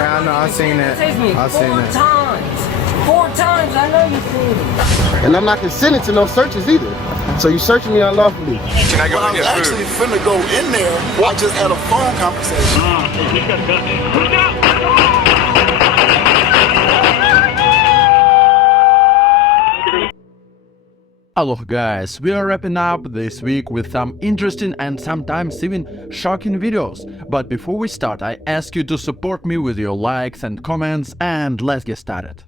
Yeah, I know. I seen that. I seen that. 4 times. I know you seen it. And I'm not consenting to no searches either. So you searching me unlawfully. Can I go I was actually finna go in there. I just had a phone conversation. Hello guys, we are wrapping up this week with some interesting and sometimes even shocking videos. But before we start, I ask you to support me with your likes and comments, and let's get started.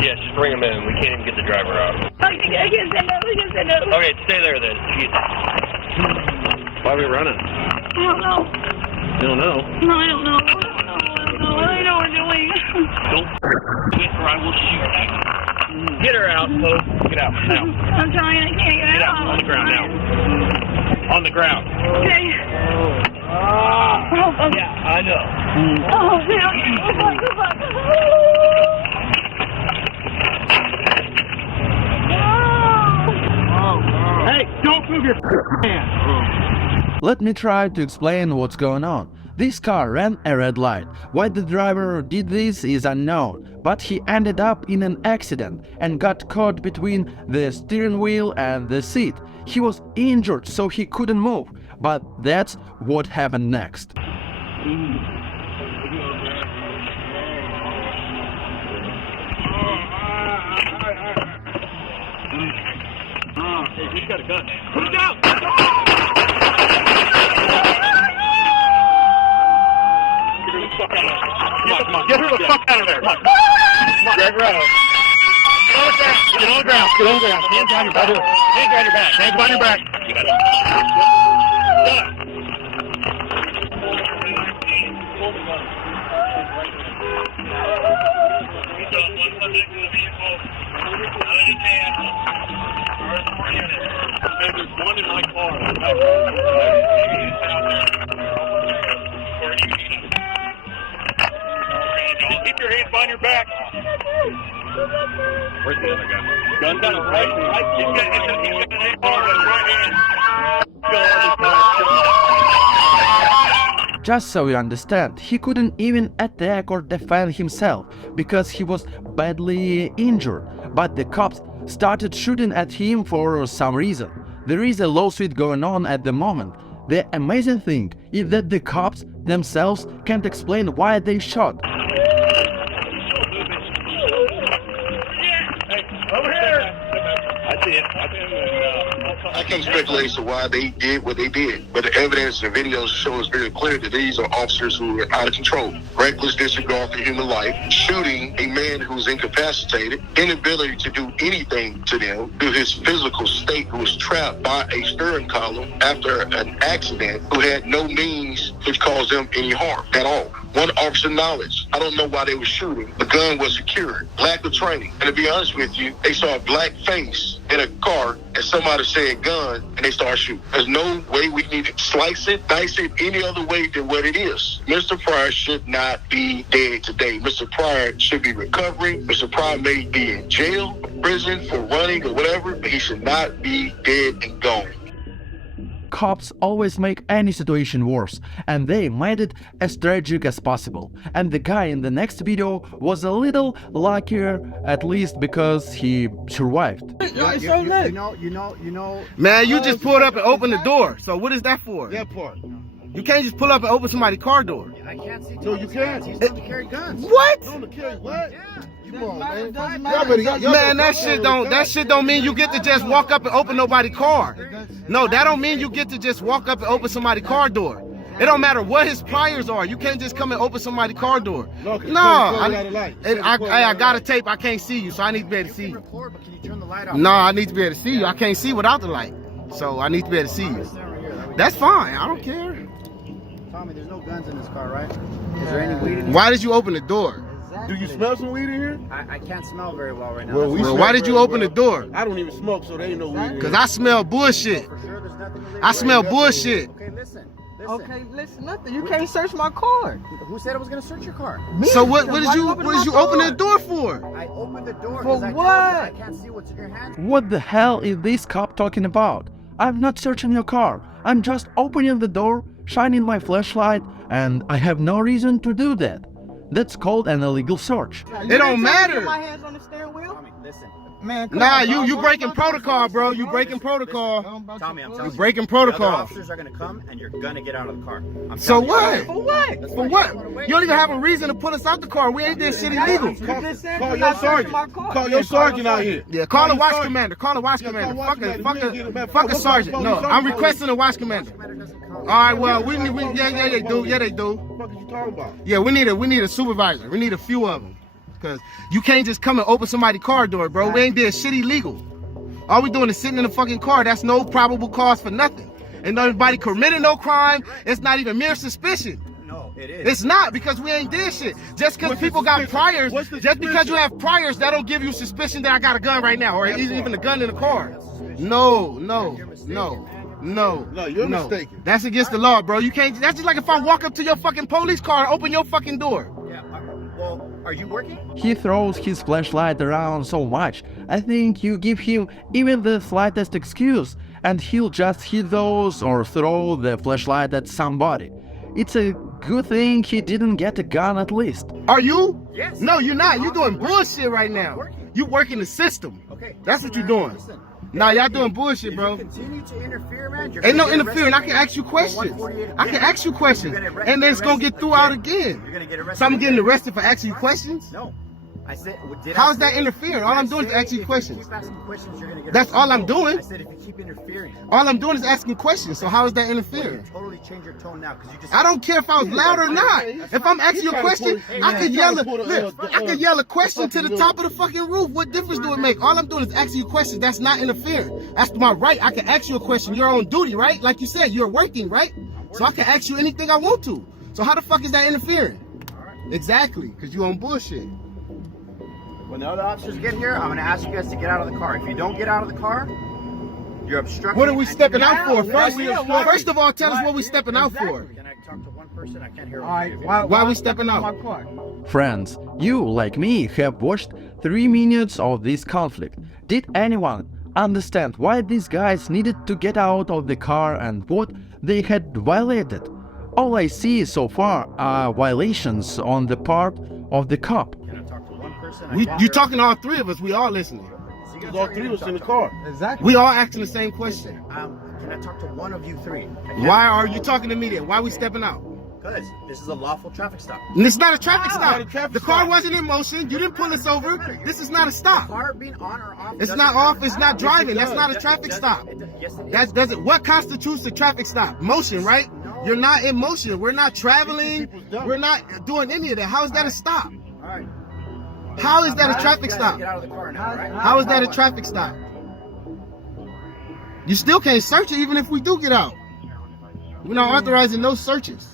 Yes, just bring him in. We can't even get the driver out. I can't send up. I can't send up. Okay, stay there then. Jeez. Why are we running? I don't know. You don't know? No, I don't know. I don't know what we're doing. Don't do it or I will shoot. Get her out, folks. Get out now. I'm trying. I can't get out. On the ground now. On the ground. Okay. Oh, okay. Yeah, I know. Oh, man. Goodbye. Hey, don't move your hand. Let me try to explain what's going on. This car ran a red light. Why the driver did this is unknown, but he ended up in an accident and got caught between the steering wheel and the seat. He was injured, so he couldn't move, but that's what happened next. Hey, he's got a gun. Put it down! Come on. Get her the fuck out of there. Come on. Greg Rose. Get on the ground. Get on the ground. Hands behind your back. Hands behind your back. Hands behind your back. There's one in my car. Keep your hands behind your back. Where's the other guy? Gun's got a right. He's got an AR in his right hand. Just so you understand, he couldn't even attack or defend himself because he was badly injured, but the cops started shooting at him for some reason. There is a lawsuit going on at the moment. The amazing thing is that the cops themselves can't explain why they shot. I can't speculate as to why they did what they did, but the evidence and videos shows very clear that these are officers who are out of control. Reckless disregard for human life, shooting a man who's incapacitated, inability to do anything to them due to his physical state, who was trapped by a steering column after an accident, who had no means which caused them any harm at all. One officer knowledge. I don't know why they were shooting. The gun was secured. Lack of training. And to be honest with you, they saw a black face in a car and somebody said gun and they started shooting. There's no way we need to slice it, dice it any other way than what it is. Mr. Pryor should not be dead today. Mr. Pryor should be recovering. Mr. Pryor may be in jail, prison for running or whatever, but he should not be dead and gone. Cops always make any situation worse, and they made it as tragic as possible. And the guy in the next video was a little luckier, at least because he survived. You know. Man, you just pulled up and opened the door. So what is that for? That part. You can't just pull up and open somebody's car door. I can't see. No, you can't. He's known to carry guns. What? Known to carry what? Yeah. Come on, man. Man, that shit don't mean you get to just walk up and open nobody's car. No, that don't mean you get to just walk up and open somebody's car door. It don't matter what his priors are. You can't just come and open somebody's car door. No, I got a tape. I can't see you, so I need to be able to see you. No, I need to be able to see you. I can't see without the light, so I need to be able to see you. That's fine. I don't care. Tommy, there's no guns in this car, right? Is there any weed in here? Why did you open the door? Do you smell some weed in here? I can't smell very well right now. Well, why did you open the door? I don't even smoke, so there ain't no weed in here. Because I smell bullshit. For sure, there's nothing illegal. I smell bullshit. Okay, listen. Okay, listen, nothing. You can't search my car. Who said I was gonna search your car? Me? So what did you open the door for? I opened the door For because what? I can't see what's in your hand. What the hell is this cop talking about? I'm not searching your car. I'm just opening the door, shining my flashlight, and I have no reason to do that. That's called an illegal search. It don't matter. My hands on the steering wheel? Tommy, listen. Man, come Nah, on, bro. you breaking protocol, bro. You breaking protocol. Tommy, I'm telling You you. breaking The other protocol. officers are gonna come and you're gonna get out of the car. I'm So telling you. what? For what? For what? You don't even have a reason to pull us out the car. We ain't did shit illegal. You just said Call you're your not searching my sergeant. car. Call your sergeant out here. Yeah, call the your watch sergeant. commander. Call the watch Yeah, commander. call watch Fuck commander. a You ain't getting back. fuck a What sergeant. the No, fuck I'm you requesting a watch commander. All right, well, we need, yeah, they do. Yeah, they do. What the fuck are you talking about? Yeah, we need a supervisor. We need a few of them. Because you can't just come and open somebody's car door, bro. We ain't did shit illegal. All we doing is sitting in the fucking car. That's no probable cause for nothing. And nobody committed no crime. It's not even mere suspicion. No, it is. It's not, because we ain't did shit. Just because What's the people got suspicion? priors, What's the just because you suspicion? have priors, that don't give you suspicion that I got a gun right now, or even a gun in the car. No. No, you're mistaken. That's against the law, bro. You can't. That's just like if I walk up to your fucking police car and open your fucking door. Yeah. Well, are you working? He throws his flashlight around so much, I think you give him even the slightest excuse and he'll just hit those or throw the flashlight at somebody. It's a good thing he didn't get a gun at least. Are you? Yes. No, you're not. You're doing bullshit right now. You working the system. Okay. That's what you're man, doing. Listen, Nah, y'all doing bullshit, if bro. you continue to interfere, man, you're Ain't no gonna get interfering. I arrested can ask you for questions. 148 I can again. ask you questions, You're gonna and then it's gonna get through out again. You're gonna get arrested. So I'm getting again. arrested for asking you questions? No. I said, How is that interfering? All I'm doing is asking you questions. Keep asking questions, you're gonna get That's all I'm arrested. doing. I said if you keep interfering. All I'm doing is asking questions. So how is that Well, interfering? you totally change your tone now because you just. I don't care if I was loud or not. If I'm asking you a question, I could yell a question to the top of the fucking roof. What difference do it make? All I'm doing is asking you questions. That's not interfering. That's my right. I can ask you a question. You're on duty, right? Like you said, you're working, right? So I can ask you anything I want to. So how the fuck is that interfering? Exactly, because you on bullshit. When the other officers get here, I'm gonna ask you guys to get out of the car. If you don't get out of the car, you're obstructing. What are we and stepping you're out for? not- First of all, tell us what we stepping out for. Can I talk to one person? I can't hear. All right, Why are we stepping out? my car? Friends, you, like me, have watched 3 minutes of this conflict. Did anyone understand why these guys needed to get out of the car and what they had violated? All I see so far are violations on the part of the cop. Can I talk to one person? I We, can't you hear. talking to all three of us. We all listening. So you guys All are three gonna of us in the talk car. Exactly. We all asking the same question. Can I talk to one of you three? Why are you talking to me then? Why are we stepping out? Because this is a lawful traffic stop. And it's not a traffic It's stop. not a traffic The car stop. wasn't in motion. You didn't pull us over. This is not a stop. Car being on or off. It's doesn't not off. matter. It's not driving. That's not a It traffic doesn't- stop. Yes, it is. That doesn't. What constitutes a traffic stop? Motion, right? You're not in motion. We're not traveling. We're not doing any of that. How is that a stop? All right. How is that a You traffic guys stop? Get out of the car now, right? How is that a traffic stop? You still can't search it even if we do get out. We're not authorizing no searches.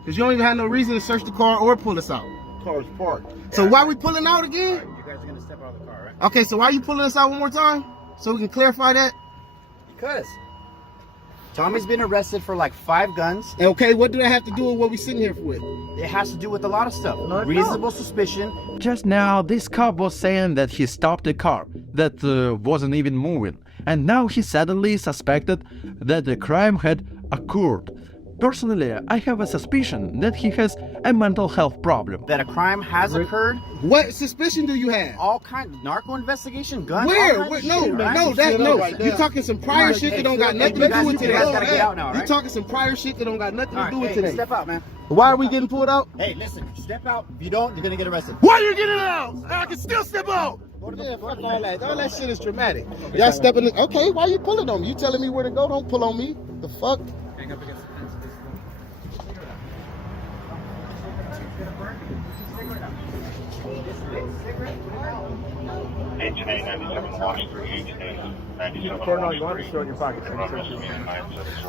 Because you don't even have no reason to search the car or pull us out. Car's parked. So why are we pulling out again? You guys are gonna step out of the car, right? Okay, so why are you pulling us out one more time? So we can clarify that? Because Tommy's been arrested for like 5 guns. Okay, what do that have to do with what we're sitting here with? It has to do with a lot of stuff. No, it Reasonable suspicion. Just now, this cop was saying that he stopped a car that wasn't even moving, and now he suddenly suspected that the crime had occurred. Personally, I have a suspicion that he has a mental health problem. That a crime has occurred. What suspicion do you have? All kinds narco investigation, guns. Where? all kinds of No, shit, right? no, that no. right You there. talking some prior shit that don't got nothing to do with You guys today. gotta get out now, You right? talking some prior shit that don't got nothing All to do right, with hey, today. step out, man. Why are we getting pulled out? Hey, listen, step out. If you don't, you're gonna get arrested. Why are you getting out? I can still step out. Yeah, fuck all that. All that shit is traumatic. Y'all stepping in. Okay, why you pulling on me? You telling me where to go? Don't pull on me. The fuck? Hang up against the fence.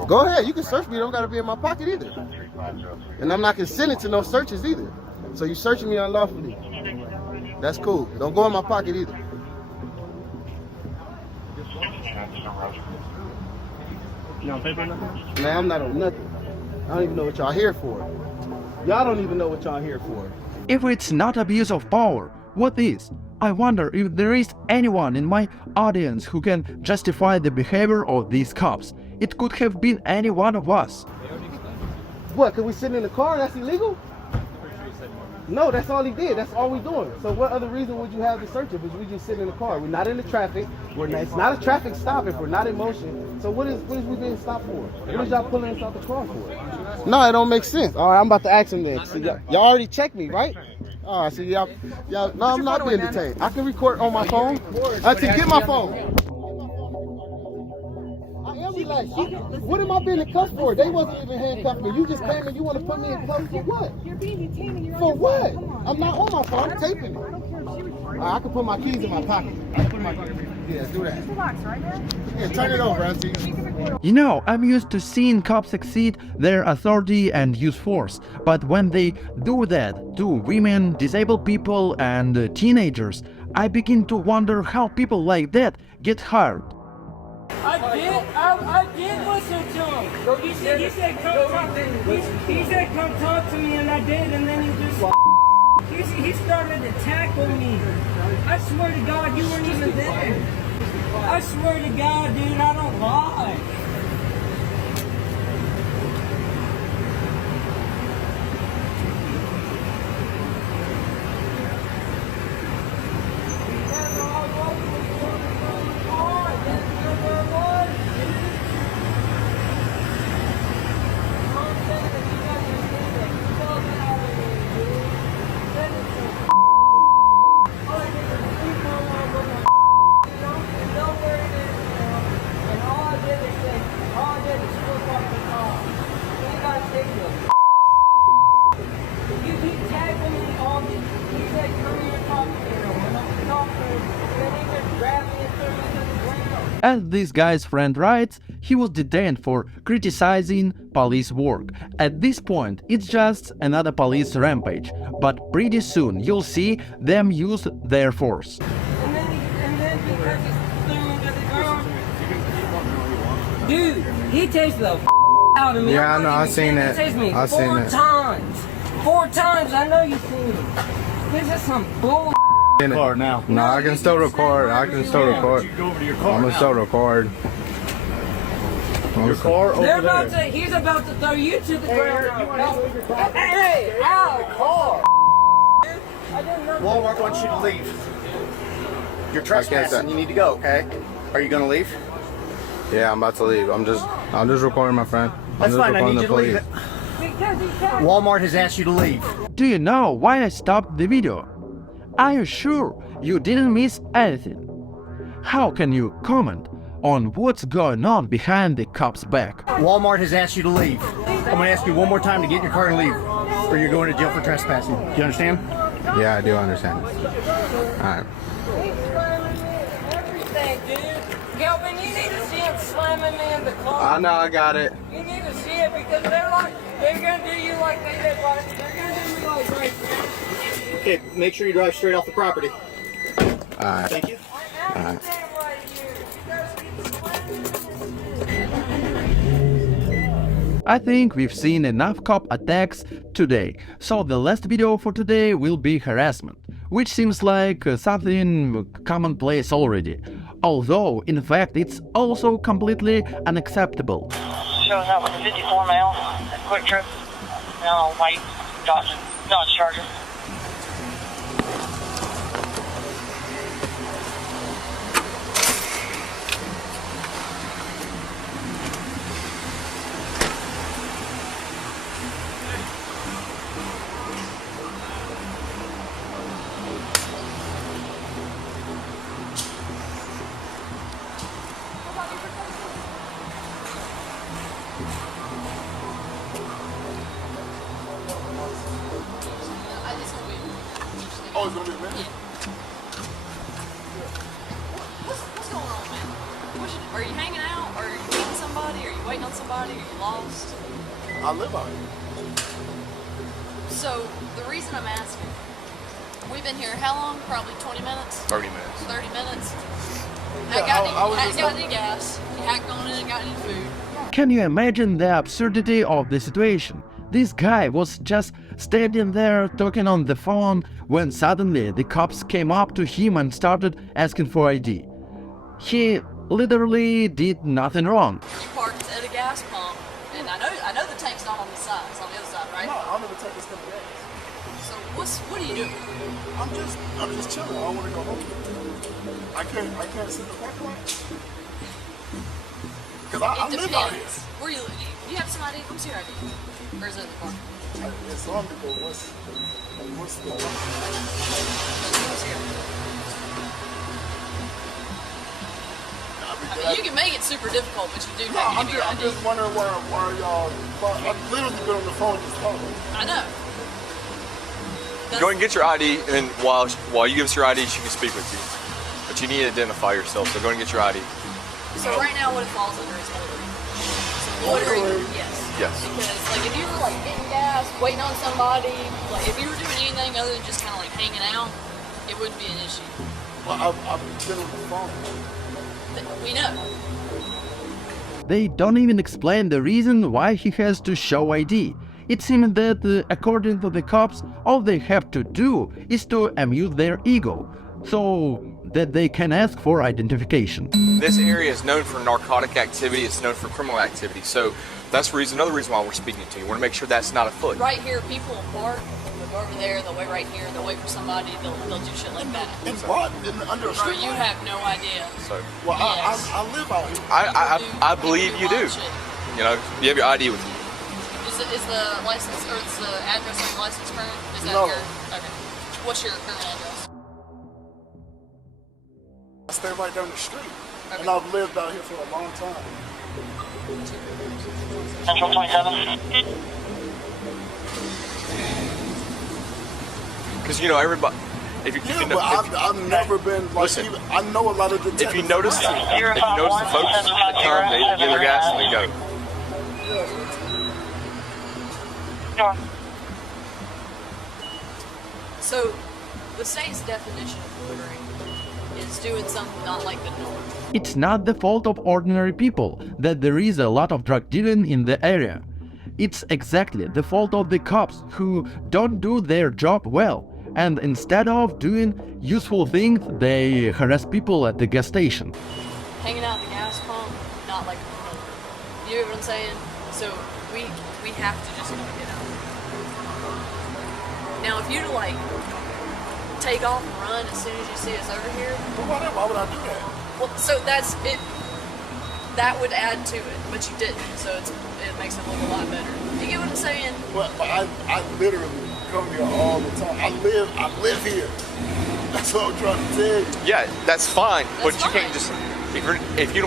Go ahead. You can search me. It don't got to be in my pocket either. And I'm not consenting to no searches either. So you searching me unlawfully. That's cool. Don't go in my pocket either. Man, I'm not on nothing. I don't even know what y'all here for. Y'all don't even know what y'all here for. If it's not abuse of power, What is? I wonder if there is anyone in my audience who can justify the behavior of these cops. It could have been any one of us. What, cause we sitting in the car, that's illegal? No, that's all he did. That's all we doing. So what other reason would you have to search it if we just sitting in the car? We're not in the traffic. It's not a traffic stop if we're not in motion. So what is we being stopped for? What is y'all pulling us out the car for? No, it don't make sense. All right, I'm about to ask him then. So y'all already checked me, right? All right, so y'all, no, I'm not being detained. I can record on my phone. Get my phone. What am I being cuffed for? They wasn't even handcuffing me. You just came and you want to put me in cuffs for what? You're being detained. For what? I'm not on my phone. I'm taping it. I can put my keys in my pocket. I can put my keys. Yeah, do that. Relax, right now. Yeah, turn it over, auntie. You know, I'm used to seeing cops exceed their authority and use force, but when they do that to women, disabled people, and teenagers, I begin to wonder how people like that get hired. I did listen to him. He said come talk to me. He said come talk to me, and I did, and then he started to tackle me. I swear to God, you weren't even there. I swear to God, dude, I don't lie. As this guy's friend writes, he was detained for criticizing police work. At this point, it's just another police rampage, but pretty soon you'll see them use their force. And then because he's threw into the ground, dude, he tased the out of me. Yeah, I know, I seen that. He tased me I seen that. 4 times. 4 times, I know you seen it. This is some bull. Car now. No, I can still record. I can still record. Go over to your car. I'm gonna still record. Your car over there. He's about to throw you to the ground. Hey, ow, car. I didn't know. Walmart wants you to leave. You're trespassing. You need to go. Okay. Are you gonna leave? Yeah, I'm about to leave. I'm just recording my friend. That's fine. I need you to leave it. Walmart has asked you to leave. Do you know why I stopped the video? Are you sure you didn't miss anything? How can you comment on what's going on behind the cop's back? Walmart has asked you to leave. I'm going to ask you one more time to get in your car and leave, or you're going to jail for trespassing. Do you understand? Yeah, I do understand. Alright. Everything, dude. Kelvin, you need to see him slamming me in the car. I know, I got it. You need to see it because they're gonna do you like they did last. They're gonna do me like right. Okay, make sure you drive straight off the property. Alright. Thank you. Alright. I think we've seen enough cop attacks today, so the last video for today will be harassment, which seems like something commonplace already, although in fact it's also completely unacceptable. Shows up with a 54 male, quick trip, white Dodge Charger. Oh, it's gonna be a minute? What's going on, man? Are you hanging out? Are you meeting somebody? Are you waiting on somebody? Are you lost? I live out here. So, the reason I'm asking, we've been here how long? Probably 20 minutes? 30 minutes. 30 minutes? Yeah, Hadn't got any gas. You hadn't gone in and got any food. Can you imagine the absurdity of the situation? This guy was just standing there talking on the phone when suddenly the cops came up to him and started asking for ID. He literally did nothing wrong. You parked at a gas pump, and I know the tank's not on the side. It's on the other side, right? No, I'm gonna take this to the gas. So what are you doing? I'm just chilling. I don't want to go home. I can't sit in the parking lot. Cause I live out here. Where you live? Do you have some ID? What's your ID? Or is it in the car? It's on me, but what's the I mean, you can make it super difficult, but you do No, have to I'm give your ID. just wondering why y'all. I've literally been on the phone just talking. I know. Go ahead and get your ID, and then while you give us your ID, she can speak with you. But you need to identify yourself, so go ahead and get your ID. So right now, what it falls under is loitering. So loitering, yes. Yes. Because like if you were like getting gas, waiting on somebody, like if you were doing anything other than just kind of like hanging out, it wouldn't be an issue. Well, I've been on the phone. We know. They don't even explain the reason why he has to show ID. It seems that, according to the cops, all they have to do is to amuse their ego, so that they can ask for identification. This area is known for narcotic activity, it's known for criminal activity, so that's another reason why we're speaking to you. We want to make sure that's not afoot. Right here, people will park, they'll go over there, they'll wait right here, they'll wait for somebody, they'll do shit like that. In what? Under a Bro, street you light? have no idea. So, Well, Yes. I live out here. I believe you do. You know, you have your ID with you. Is the license or is the address on your license current? Is that No. your okay? What's your current address? I stay right down the street, Okay. and I've lived out here for a long time. Central 27. Because you know everybody. If you Yeah, know, but I've never been like. Listen, even, I know a lot of detectives. if you notice the folks that come, they get their gas and they go. Sure. So, the state's definition of loitering is doing something not like the norm. It's not the fault of ordinary people that there is a lot of drug dealing in the area. It's exactly the fault of the cops who don't do their job well, and instead of doing useful things, they harass people at the gas station. Hanging out at the gas pump, not like a norm. You know what I'm saying? So, we have to just get out. Now, if you to like take off and run as soon as you see us over here, Why would I do that? well, so that's it. That would add to it, but you didn't, so it makes it look a lot better. You get what I'm saying? But I literally come here all the time. I live here. That's what I'm trying to tell you. Yeah, that's fine, That's but you fine. can't just. If you're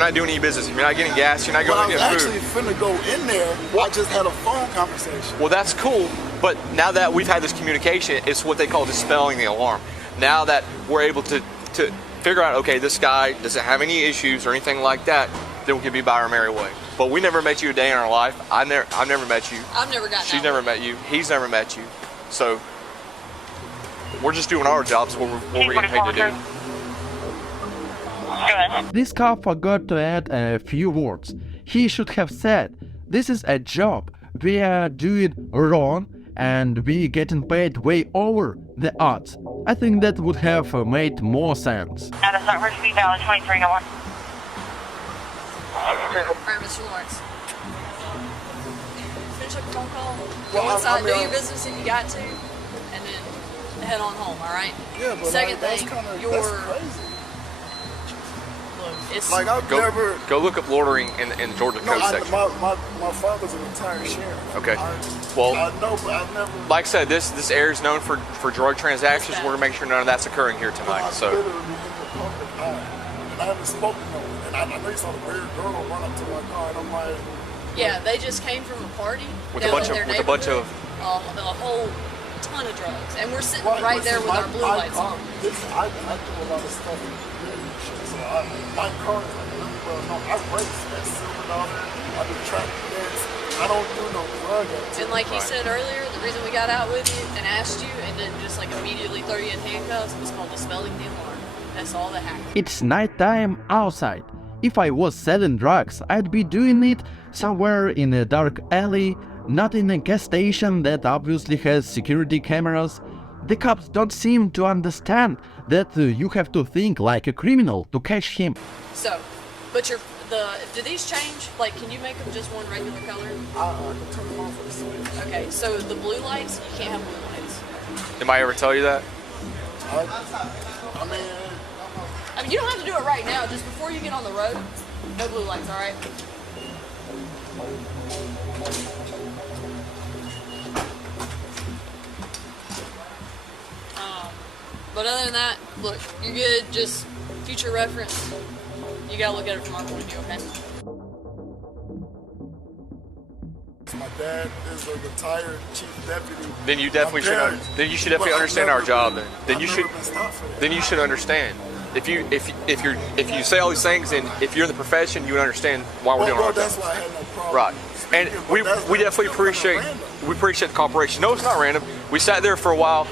not doing any business, if you're not getting gas, you're not But I going to was get actually food. finna go in there. I just had a phone conversation. Well, that's cool, but now that we've had this communication, it's what they call dispelling the alarm. Now that we're able to figure out, okay, this guy doesn't have any issues or anything like that, then we can be by our merry way. But we never met you a day in our life. I've never met you. I've never gotten She's out. never met you. He's never met you. So we're just doing our jobs, what we're getting paid to do. This cop forgot to add a few words. He should have said, "This is a job. We are doing wrong and we getting paid way over the odds." I think that would have made more sense. That is not Richard B. Valley 2301. Alright, Mr. Lawrence. Finish up your phone call. Well, Go inside, I mean, do your business if you got to, and then head on home, alright? Yeah, but Second like, that's thing, kind of your crazy. look, it's Like I've never. Go look up loitering in the Georgia No, code section. my father's a retired sheriff. Okay. I Well, know, but I've never. like I said, this area is known for drug transactions. We're gonna make sure none of that's occurring here tonight. I'm So literally in the public eye, and I haven't spoken to them. And I know you saw the weird girl run up to my car, and I'm like, yeah, they just came from a party With a down bunch in of- their with a bunch neighborhood, a whole ton of drugs, and we're sitting right listen, there with our blue lights on. I do a lot of stuff in the and shit, so my car is like really well known. I race at Silver Dollar. I do track events. I don't do no drug activity. And like he said earlier, the reason we got out with you and asked you and didn't just like immediately throw you in handcuffs was called dispelling the alarm. That's all that happened. It's nighttime outside. If I was selling drugs, I'd be doing it somewhere in a dark alley, not in a gas station that obviously has security cameras. The cops don't seem to understand that you have to think like a criminal to catch him. So, but do these change? Like, can you make them just one regular color? I can turn them off for the switch. Okay, so the blue lights, you can't have blue lights. Anybody ever tell you that? I mean, you don't have to do it right now. Just before you get on the road, no blue lights, all right? But other than that, look, you're good. Just future reference. You gotta look at it from our point of view, okay? my dad is a retired chief deputy. Then you definitely should. Then you should definitely understand our job. Then you should understand. If you say all these things, and if you're in the profession, you would understand why we're doing our job. That's why I had no problem. Right. And we definitely appreciate the cooperation. No, it's not random. We sat there for a while.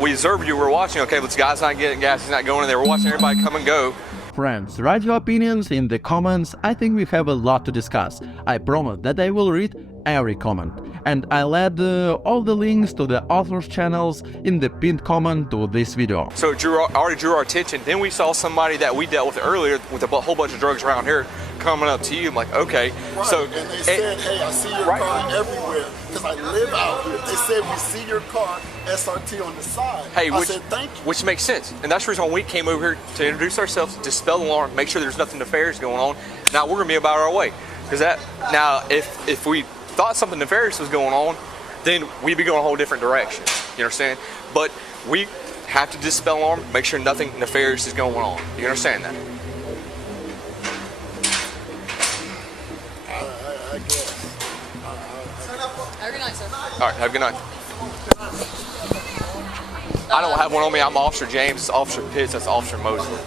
We observed you. We're watching. Okay, this guy's not getting gas. He's not going in there. We're watching everybody come and go. Friends, write your opinions in the comments. I think we have a lot to discuss. I promise that I will read every comment. And I'll add all the links to the authors' channels in the pinned comment to this video. So it already drew our attention. Then we saw somebody that we dealt with earlier with a whole bunch of drugs around here coming up to you. I'm like, okay. Right. So and they said, hey, I see your car everywhere because I live out here. They said, we see your car, SRT on the side. Hey, I said, thank you. Which makes sense. And that's the reason why we came over here to introduce ourselves, dispel the alarm, make sure there's nothing nefarious going on. Now we're going to be about our way. Because now if we thought something nefarious was going on, then we'd be going a whole different direction. You understand? But we have to dispel the alarm, make sure nothing nefarious is going on. You understand that? I guess. Have a good night, sir. All right, have a good night. I don't have one on me. I'm Officer James. It's Officer Pitts. That's Officer Mosley.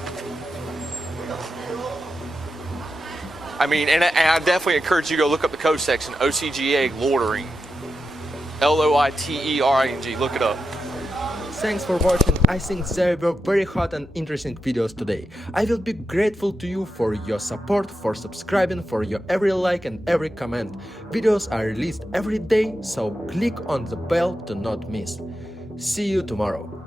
I mean, and I definitely encourage you to go look up the code section, OCGA loitering. LOITERING. Look it up. Thanks for watching. I think there were very hot and interesting videos today. I will be grateful to you for your support, for subscribing, for your every like and every comment. Videos are released every day, so click on the bell to not miss. See you tomorrow.